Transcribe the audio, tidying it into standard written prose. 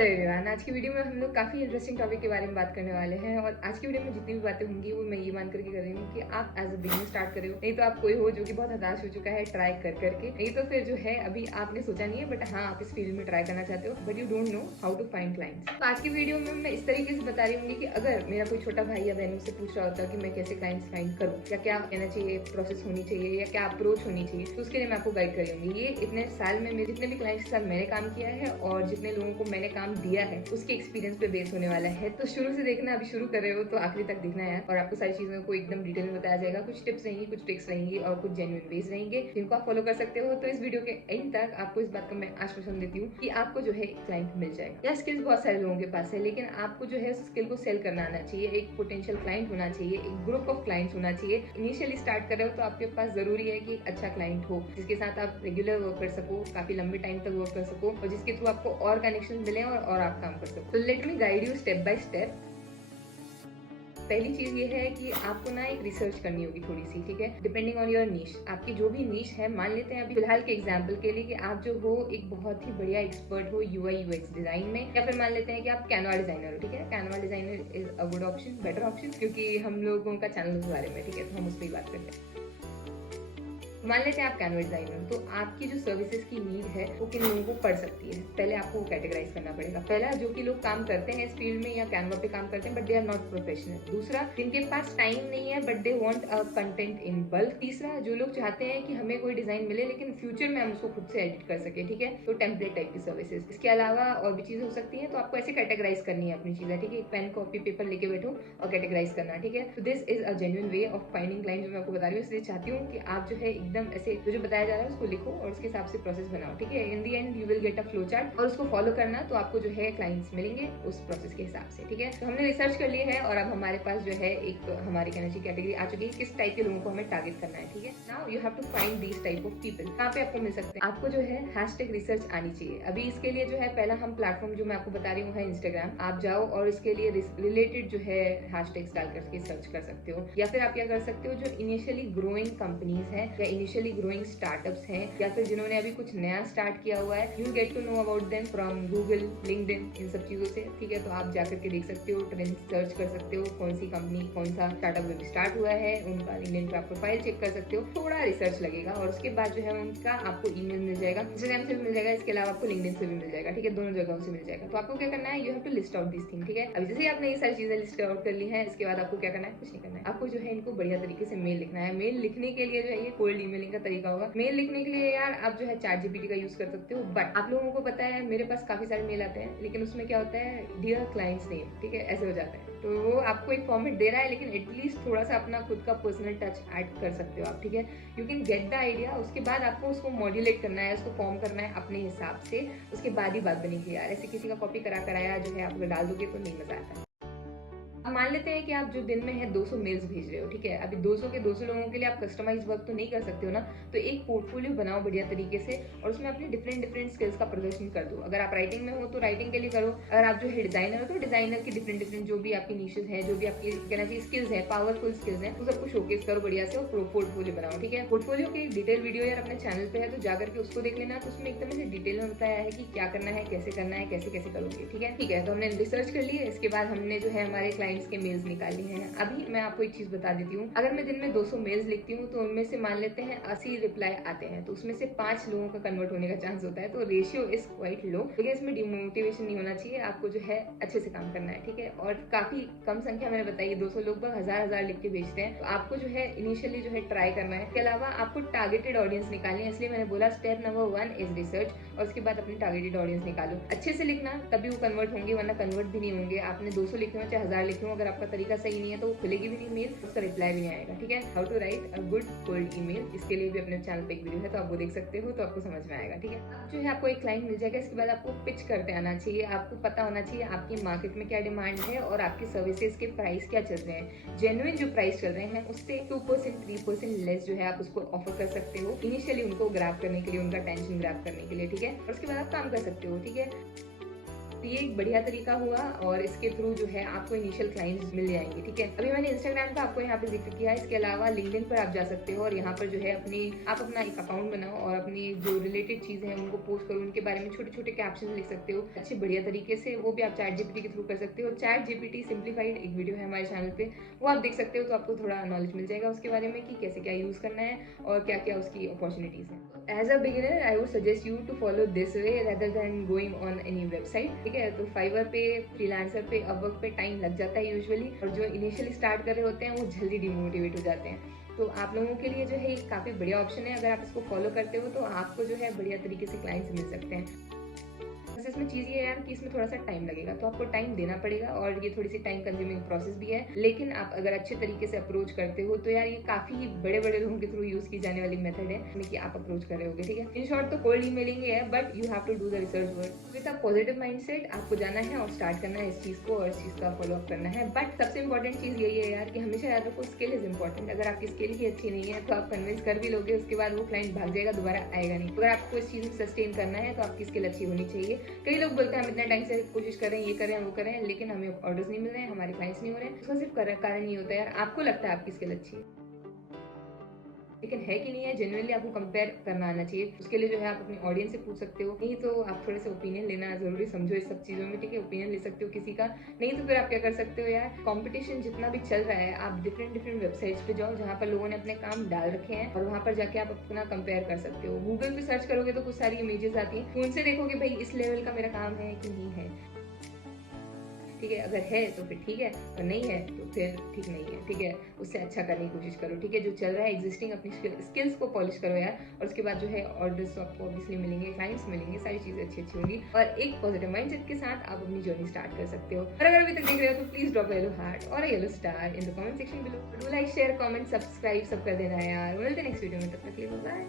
Hello everyone, आज की video में हम लोग काफी इंटरेस्टिंग टॉपिक के बारे में बात करने वाले हैं। और आज की वीडियो में जितनी भी बातें होंगी वो मैं ये मान करके कर रही हूँ कि आप एज अ बिगिनर स्टार्ट कर रहे हो, नहीं तो आप कोई हो जो कि बहुत हताश हो चुका है ट्राई कर करके, नहीं तो फिर जो है अभी आपने सोचा नहीं है बट हाँ आप इस फील्ड में ट्राई करना चाहते हो but you don't know how to find clients. तो आज की वीडियो में मैं इस तरीके से बता रही हूँ कि अगर मेरा कोई छोटा भाई या बहन मुझसे पूछ रहा होता कि मैं कैसे क्लाइंट्स फाइंड करूँ या क्या कहना चाहिए, प्रोसेस होनी चाहिए या क्या अप्रोच होनी चाहिए, तो उसके लिए मैं आपको गाइड करूंगी। ये इतने साल में जितने भी क्लाइंट्स के साथ मैंने काम किया है और जितने लोगों को मैंने काम दिया है उसके एक्सपीरियंस पे बेस होने वाला है। तो शुरू से देखना, अभी शुरू कर रहे हो तो आखिरी तक देखना है और आपको सारी चीजों को एकदम डिटेल में बताया जाएगा। कुछ टिप्स रहेंगी, कुछ ट्रिक्स रहेंगी और कुछ जेन्युइन वेज रहेंगे जिनको आप फॉलो कर सकते हो। तो इस वीडियो के एंड तक आपको इस बात का मैं आश्वासन देती हूँ कि आपको जो है क्लाइंट मिल जाएगा। या स्किल्स बहुत सारे लोगों के पास है, लेकिन आपको जो है उस स्किल को सेल करना आना चाहिए। एक पोटेंशियल क्लाइंट होना चाहिए, एक ग्रुप ऑफ क्लाइंट्स होना चाहिए। इनिशियली स्टार्ट कर रहे हो तो आपके पास जरूरी है कि एक अच्छा क्लाइंट हो जिसके साथ आप रेगुलर वर्क कर सको, काफी लंबे टाइम तक वर्क कर सको और जिसके थ्रू आपको और कनेक्शन मिले और आप काम कर सको। तो let me guide you step by step. पहली चीज ये है कि आपको ना एक रिसर्च करनी होगी थोड़ी सी, ठीक है, डिपेंडिंग ऑन योर नीश। आपकी जो भी नीश है, मान लेते हैं अभी फिलहाल के एग्जांपल के लिए कि आप जो हो एक बहुत ही बढ़िया एक्सपर्ट हो यूआई यूएक्स डिजाइन में, या फिर मान लेते हैं कि आप कैनवा डिजाइनर हो, ठीक है। Canva designer is a good option, better option, क्योंकि हम लोगों का चैनल उस बारे में, ठीक है, तो हम उस पर ही बात करते हैं। मान लेते हैं आप कैनवा डिजाइनर, तो आपकी जो सर्विसेज की नीड है वो किन लोगों को पड़ सकती है, पहले आपको वो कैटेगराइज करना पड़ेगा। पहला, जो कि लोग काम करते हैं इस फील्ड में या कैनवा पे काम करते हैं but they are not professional. दूसरा, जिनके पास टाइम नहीं है but they want a content in bulk. तीसरा, जो लोग चाहते हैं कि हमें कोई डिजाइन मिले लेकिन फ्यूचर में हम उसको खुद से एडिट कर सके, ठीक है, तो टेम्पलेट टाइप की सर्विसेज। इसके अलावा और भी चीजें हो सकती है, तो आपको ऐसे कैटेगराइज करनी है अपनी चीजें, ठीक है। पेन कॉपी पेपर लेके बैठो और कैटेगराइज करना, ठीक है। तो this is a genuine way of finding client जो मैं आपको बता रही हूँ। इसलिए चाहती हूँ कि आप जो है एकदम ऐसे जो बताया जा रहा है उसको लिखो और उसके हिसाब से प्रोसेस बनाओ, ठीक है। In the end you will get a flow chart और उसको फॉलो करना, तो आपको जो है क्लाइंट्स मिलेंगे उस प्रोसेस के हिसाब से, ठीक है। तो हमने रिसर्च कर लिया है और अब हमारे पास जो है एक हमारी कहना चाहिए कैटेगरी आ चुकी है किस टाइप के लोगों को हमें टारगेट करना है, ठीक है। Now you have to find these type of people. कहाँ पे आपको मिल सकते हैं? आपको जो है हैशटैग रिसर्च आनी चाहिए। अभी इसके लिए जो है पहला हम प्लेटफॉर्म जो मैं आपको बता रही हूँ है इंस्टाग्राम। आप जाओ और इसके लिए रिलेटेड जो है हैशटैग्स डाल करके सर्च कर सकते हो, या फिर आप क्या कर सकते हो, जो इनिशियली ग्रोइंग कंपनीज हैं या इनिशियली ग्रोइंग स्टार्टअप्स हैं या फिर जिन्होंने अभी कुछ नया स्टार्ट किया हुआ है, you get to know about them from Google, LinkedIn, इन सब चीजों से, ठीक है। तो आप जाकर के देख सकते हो, ट्रेंड सर्च कर सकते हो, कौन सी कंपनी कौन सा स्टार्टअप अभी स्टार्ट हुआ है, उनका लिंक्डइन पे आप प्रोफाइल चेक कर सकते हो। थोड़ा रिसर्च लगेगा और उसके बाद जो है उनका आपको ईमेल मिल जाएगा, इंस्टाग्राम से भी मिल जाएगा, इसके अलावा आपको लिंक्डइन से भी मिल जाएगा, ठीक है, दोनों जगहों से मिल जाएगा। तो आपको क्या करना है, you have to list out this thing, ठीक है। अब जैसे ही आपने ये सारी चीजें लिस्ट आउट कर ली है, इसके बाद आपको क्या करना है, कुछ नहीं करना है, आपको जो है इनको बढ़िया तरीके से मेल लिखना है। मेल लिखने के लिए जो है ये कोल्ड ईमेलिंग का तरीका होगा। मेल लिखने के लिए यार आप जो है चैट जीपीटी का यूज कर सकते हो, बट आप लोगों को पता है मेरे पास काफी सारे मेल आते हैं लेकिन उसमें क्या होता है, डियर क्लाइंट्स नेम, ठीक है, ऐसे हो जाता है। तो वो आपको एक फॉर्मेट दे रहा है लेकिन एटलीस्ट थोड़ा सा अपना खुद का पर्सनल टच ऐड कर सकते हो आप, ठीक है। You can get the idea. उसके बाद आपको उसको मॉड्यूलेट करना है, उसको फॉर्म करना है अपने हिसाब से, उसके बाद ही बात बनेगी। यार ऐसे किसी का कॉपी करा कराया जो है आप अगर डाल दोगे तो नहीं मजा आता। अब मान लेते हैं कि आप जो दिन में है 200 मेल्स भेज रहे हो, ठीक है। अभी 200 के 200 लोगों के लिए आप कस्टमाइज वर्क तो नहीं कर सकते हो ना, तो एक पोर्टफोलियो बनाओ बढ़िया तरीके से और उसमें अपने डिफरेंट डिफरेंट स्किल्स का प्रदर्शन कर दो। अगर आप राइटिंग में हो तो राइटिंग के लिए करो, अगर आप जो है डिजाइनर हो तो डिजाइनर की डिफरेंट डिफरेंट जो भी आपकी नीशेस है, जो भी आपकी कहना चाहिए स्किल्स है, पावरफुल स्किल्स है, तो सबको शोकेस करो बढ़िया से और पोर्टफोलियो बनाओ, ठीक है। पोर्टफोलियो की डिटेल वीडियो यार अपने चैनल पे है, तो जाकर के उसको देख लेना। तो उसमें एकदम से डिटेल में बताया है कि क्या करना है, कैसे करना है, कैसे कैसे करोगे, ठीक है। ठीक है, तो हमने रिसर्च कर ली है, इसके बाद हमने जो है हमारे क्लाइंट्स के मेल्स निकाल हैं। अभी मैं आपको एक चीज बता देती हूँ, अगर मैं दिन में 200 मेल्स लिखती हूँ तो उनमें से मान लेते हैं 80 रिप्लाई आते हैं, तो उसमें से 5 लोगों का कन्वर्ट होने का चांस होता है। तो रेशियो इज क्वाइट लो, लेकिन इसमें डिमोटिवेशन नहीं होना चाहिए, आपको जो है अच्छे से काम करना है, ठीक है। और काफी कम संख्या मैंने बताई, 200 लोग हजार हजार लिख के भेजते हैं, तो आपको जो है इनिशियली जो है ट्राई करना है। इसके अलावा आपको टारगेटेड ऑडियंस निकालनी है, इसलिए मैंने बोला स्टेप नंबर 1 इज रिसर्च, और उसके बाद अपनी टारगेटेड ऑडियंस निकालो। अच्छे से लिखना तभी वो कन्वर्ट होंगे, वरना कन्वर्ट भी नहीं होंगे। आपने 200 लिखे हो चाहे 1000 लिखे हो, अगर आपका तरीका सही नहीं है तो वो खुलेगी भी नहीं मेल, उसका रिप्लाई भी नहीं आएगा, ठीक है। How to write a good cold email, इसके लिए भी अपने चैनल पे एक वीडियो है, तो आप वो देख सकते हो, तो आपको समझ में आएगा, ठीक है। अब जो है आपको एक क्लाइंट मिल जाएगा, इसके बाद आपको पिच करते आना चाहिए। आपको पता होना चाहिए आपकी मार्केट में क्या डिमांड है और आपकी सर्विसेज के प्राइस क्या चल रहे हैं। जेन्युइन जो प्राइस चल रहे हैं उससे 2% 3% लेस जो है आप उसको ऑफर कर सकते हो इनिशियली, उनको ग्रैब करने के लिए, उनका टेंशन ग्रैब करने के लिए, ठीक है। और उसके बाद आप काम कर सकते हो, ठीक है। ये एक बढ़िया तरीका हुआ और इसके थ्रू जो है आपको इनिशियल क्लाइंट्स मिल जाएंगे। ठीक है, अभी मैंने इंस्टाग्राम का आपको यहाँ पे जिक्र किया है, इसके अलावा लिंक्डइन पर आप जा सकते हो और यहाँ पर जो है आप अपना एक अकाउंट बनाओ और अपनी जो रिलेटेड चीजें हैं उनको पोस्ट करो, उनके बारे में छोटे छोटे कैप्शन लिख सकते हो अच्छे बढ़िया तरीके से। वो भी आप चैट जीपीटी के थ्रू कर सकते हो। चैट जीपीटी सिंप्लीफाइड एक वीडियो है हमारे चैनल पे, वो आप देख सकते हो, तो आपको थोड़ा नॉलेज मिल जाएगा उसके बारे में कि कैसे क्या यूज करना है और क्या क्या उसकी अपॉर्चुनिटीज है। As a beginner I would suggest you to follow this way rather than going on any website. ठीक है, तो फाइवर पे, फ्रीलांसर पे, अपवर्क पे टाइम लग जाता है यूजुअली, और जो इनिशियली स्टार्ट कर रहे होते हैं वो जल्दी डिमोटिवेट हो जाते हैं। तो आप लोगों के लिए जो है काफी बढ़िया ऑप्शन है। अगर आप इसको फॉलो करते हो तो आपको जो है बढ़िया तरीके से क्लाइंट्स मिल सकते हैं। बस इसमें चीज ये है यार कि इसमें थोड़ा सा टाइम लगेगा, तो आपको टाइम देना पड़ेगा और ये थोड़ी सी टाइम कंज्यूमिंग प्रोसेस भी है। लेकिन आप अगर अच्छे तरीके से अप्रोच करते हो तो यार ये काफी बड़े बड़े लोगों के थ्रू यूज की जाने वाली मेथड है कि आप अप्रोच कर रहे होगे। ठीक है, इन शॉर्ट तो कोल्ड ईमेलिंग है, but you have to do the research work with a positive mindset. आपको जाना है और स्टार्ट करना है इस चीज को और इस चीज का फॉलो अप करना है। बट सबसे इंपॉर्टेंट चीज यही है यार कि हमेशा याद रखो, स्किल इज इंपॉर्टेंट। अगर आपकी स्किल ही अच्छी नहीं है तो आप कन्विंस कर भी लोगे, उसके बाद वो क्लाइंट भाग जाएगा, दोबारा आएगा नहीं। अगर आपको इस चीज में सस्टेन करना है तो आपकी स्किल अच्छी होनी चाहिए। कई लोग बोलते हैं हम इतना टाइम से कोशिश कर रहे हैं, ये कर रहे हैं, वो कर रहे हैं, लेकिन हमें ऑर्डर्स नहीं मिल रहे हैं, हमारे क्लाइंट्स नहीं हो रहे हैं। उसका सिर्फ कारण ये होता है यार, आपको लगता है आपकी स्किल अच्छी है, लेकिन है कि नहीं है। जेन्युइनली आपको कंपेयर करना आना चाहिए। उसके लिए जो है आप अपनी ऑडियंस से पूछ सकते हो, नहीं तो आप थोड़े से ओपिनियन लेना जरूरी समझो इस सब चीजों में। ठीक है, ओपिनियन ले सकते हो किसी का, नहीं तो फिर आप क्या कर सकते हो यार, कंपटीशन जितना भी चल रहा है आप डिफरेंट वेबसाइट्स पे जाओ जहाँ पर लोगों ने अपने काम डाल रखे हैं और वहाँ पर जाके आप अपना कंपेयर कर सकते हो। गूगल पे सर्च करोगे तो कुछ सारी इमेजेस आती है, उनसे देखोगे भाई इस लेवल का मेरा काम है कि नहीं है। ठीक है, अगर है तो फिर ठीक है, और नहीं है तो फिर ठीक नहीं है। ठीक है, उससे अच्छा करने की कोशिश करो। ठीक है, जो चल रहा है एग्जिस्टिंग अपनी स्किल्स को पॉलिश करो यार, और उसके बाद जो है ऑर्डर्स तो आपको ऑब्वियसली मिलेंगे, क्लाइंट्स मिलेंगे, सारी चीजें अच्छी अच्छी होंगी और एक पॉजिटिव माइंडसेट के साथ आप अपनी जर्नी स्टार्ट कर सकते हो। और अगर अभी तक देख रहे हो तो प्लीज ड्रॉप येलो हार्ट और yellow star in the comment section below. Do like, share, comment, subscribe सब कर देना है यार। मिलते हैं नेक्स्ट वीडियो में, तब तक के लिए बाय।